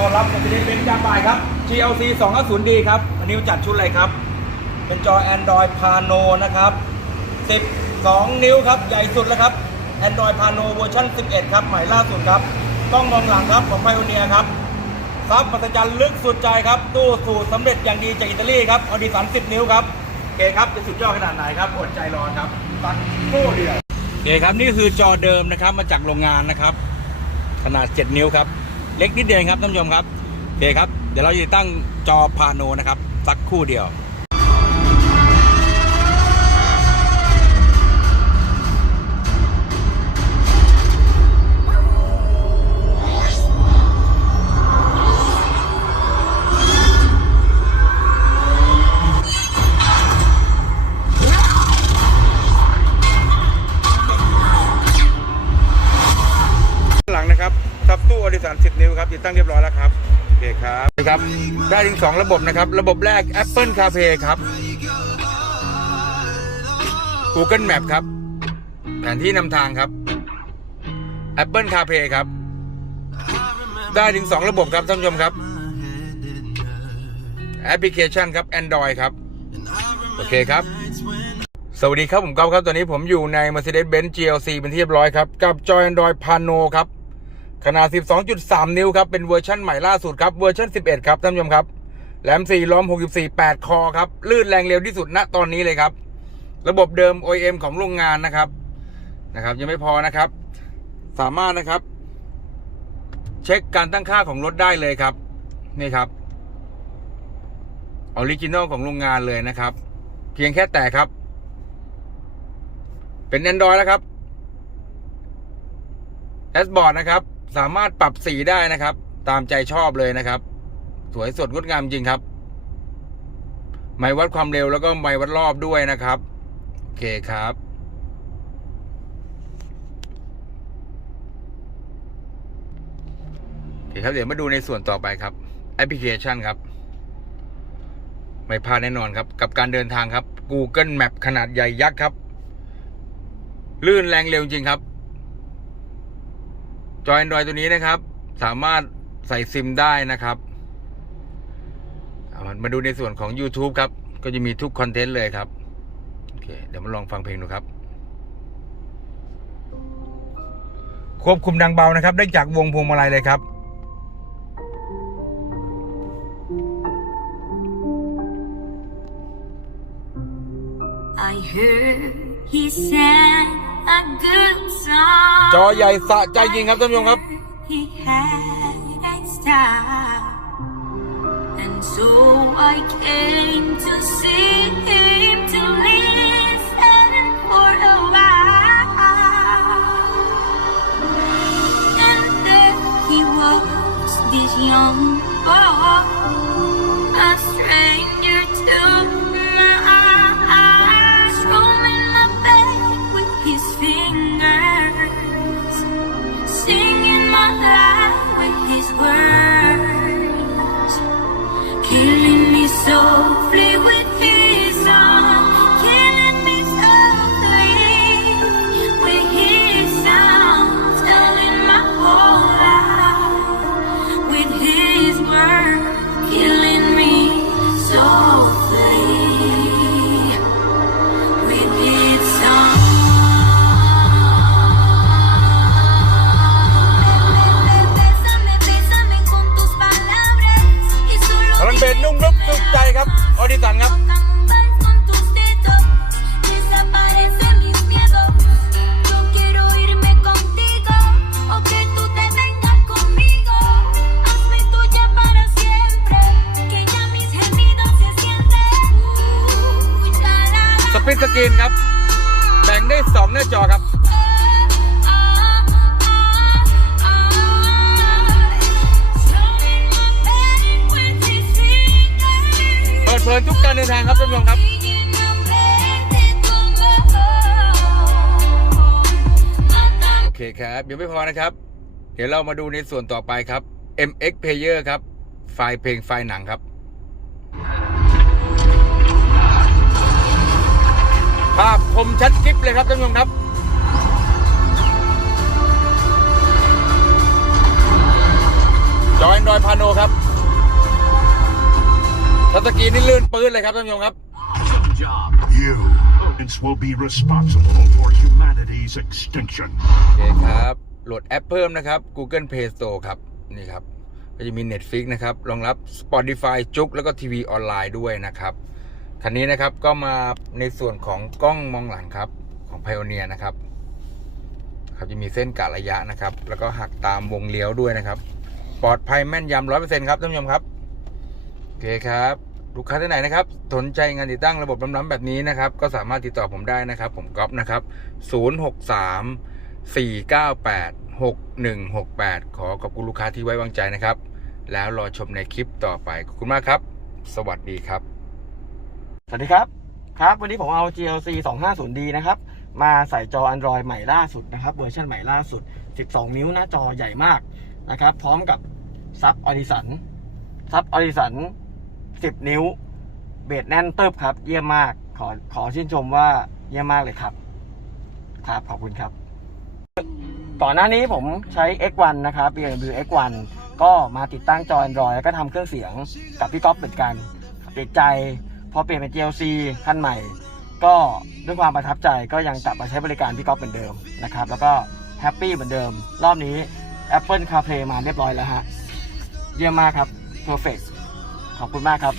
ต้อนรับกับประเด็นเป็นจาบ่ายครับ GLC 250D ครับวันนี้จัดชุดอะไรครับ เป็นจอ Android Pano นะครับ 12 นิ้วครับ ใหญ่สุดแล้วครับ Android Pano เวอร์ชัน11 ครับ ใหม่ล่าสุดครับกล้องมองหลังครับของ Pioneer ครับซับปัศจรรย์ลึกสุดใจครับ ตู้สูตรสำเร็จอย่างดีจากอิตาลีครับออดิสัน10นิ้วครับโอเคครับ จะสุดยอดขนาดไหนครับอดใจรอครับสักครู่เดียวโอเคครับนี่คือจอเดิมนะครับมาจากโรงงานนะครับ ขนาด 7 นิ้วครับ เล็กนิดเดียวครับท่านผู้ชมครับโอเคครับเดี๋ยวเราจะตั้งจอพาโนนะครับสักคู่เดียว คครับครับได้ถึง 2 ระบบนะครับ ระบบแรก Apple CarPlay ครับ Google Map ครับ แผนที่นำทางครับ Apple CarPlay ครับ ได้ถึง 2 ระบบครับท่านผู้ชมครับ แอปพลิเคชันครับ Android ครับ โอเคครับ สวัสดีครับผมก๊อฟครับ ตอนนี้ผมอยู่ใน Mercedes-Benz GLC เป็นที่เรียบร้อยครับ กับจอ Android Pano ครับ ขนาด 12.3 นิ้วครับ เป็นเวอร์ชั่นใหม่ล่าสุดครับ เวอร์ชัน11 ครับท่านผู้ชมครับ แหลม 4 ล้อม 64 8 คอครับ ลื่นแรงเร็วที่สุดณตอนนี้เลยครับ ระบบเดิม OEM ของโรงงานนะครับ นะครับ ยังไม่พอนะครับ สามารถนะครับ เช็คการตั้งค่าของรถได้เลยครับ นี่ครับ ออริจินอลของโรงงานเลยนะครับ เพียงแค่แต่ครับ เป็น Android แล้วครับแดชบอร์ดนะครับ สามารถปรับสีได้นะครับ ตามใจชอบเลยนะครับ สวยสดงดงามจริงครับไม้วัดความเร็วแล้วก็ไม้วัดรอบด้วยนะครับ โอเคครับโอเคครับเดี๋ยวมาดูในส่วนต่อไปครับแอปพลิเคชันครับ ไม่พลาดแน่นอนครับ กับการเดินทางครับ Google Map ขนาดใหญ่ยักษ์ครับ ลื่นแรงเร็วจริงครับ จอ Android ตัวนี้นะครับ สามารถใส่ซิมได้นะครับ มาดูในส่วนของ YouTube ครับ ก็จะมีทุกคอนเทนต์เลยครับ โอเค เดี๋ยวมาลองฟังเพลงดูครับ ควบคุมดังเบานะครับ ได้จากวงพวงมาลัยเลยครับ I heard he sang a good. จอใหญ่สะใจจริงครับท่านผู้ชมครับ He had a style, and so I came to see him La, la, สปินสกรีนครับ แบ่งได้ 2 หน้าจอครับเปิดเพลินทุกการเดินทางครับท่านผู้ชมครับโอเคครับยังไม่พอนะครับ เดี๋ยวเรามาดูในส่วนต่อไปครับ MX Player ครับ ไฟล์เพลงไฟล์หนังครับ ภาพคมชัดคลิปเลยครับท่านผู้ชมครับภจอ Android Pano ครับทัชสกรีนนี่ลื่นปื้นเลยครับท่านผู้ชมครับ job. You will be responsible for humanity's extinction. โอเคครับ โหลดแอปเพิ่มนะครับ Google Play Store ครับ นี่ครับ ก็จะมี Netflix นะครับ รองรับ Spotify จุก แล้วก็ทีวีออนไลน์ด้วยนะครับ คันนี้นะครับก็มาในส่วนของกล้องมองหลังครับของ Pioneer นะครับครับจะมีเส้นกะระยะนะครับ แล้วก็หักตามวงเลี้ยวด้วยนะครับ ปลอดภัยแม่นยำร้อยเปอร์เซ็นต์ครับท่านผู้ชมครับโอเคครับลูกค้าท่านไหนนะครับสนใจงานติดตั้งระบบล้ำๆแบบนี้นะครับ ก็สามารถติดต่อผมได้นะครับ ผมก๊อฟนะครับ 063 498 6168 ขอขอบคุณลูกค้าที่ไว้วางใจนะครับ แล้วรอชมในคลิปต่อไปขอบคุณมากครับ สวัสดีครับ สวัสดีครับ ครับ วันนี้ผมเอา GLC 250D นะครับ มาใส่จอ Android ใหม่ล่าสุดนะครับ เวอร์ชันใหม่ล่าสุด 12 นิ้วหน้าจอใหญ่มากนะครับ พร้อมกับซับออริสันซับออริสัน10 นิ้ว เบสแน่นเติบครับ เยี่ยมมาก ขอขอชื่นชมว่าเยี่ยมมากเลยครับ ครับ ขอบคุณครับ ก่อนหน้านี้ผมใช้ X1 นะครับ BMW X1 ก็มาติดตั้งจอ Android แล้วก็ทำเครื่องเสียงกับพี่ก๊อฟเหมือนกันติดใจ พอเปลี่ยนเป็น GLC คันใหม่ ก็ด้วยความประทับใจก็ยังกลับมาใช้บริการพี่ก๊อฟเหมือนเดิมนะครับ แล้วก็แฮปปี้เหมือนเดิม รอบนี้ Apple CarPlay มาเรียบร้อยแล้วฮะ เยี่ยมมากครับ perfect ขอบคุณมากครับ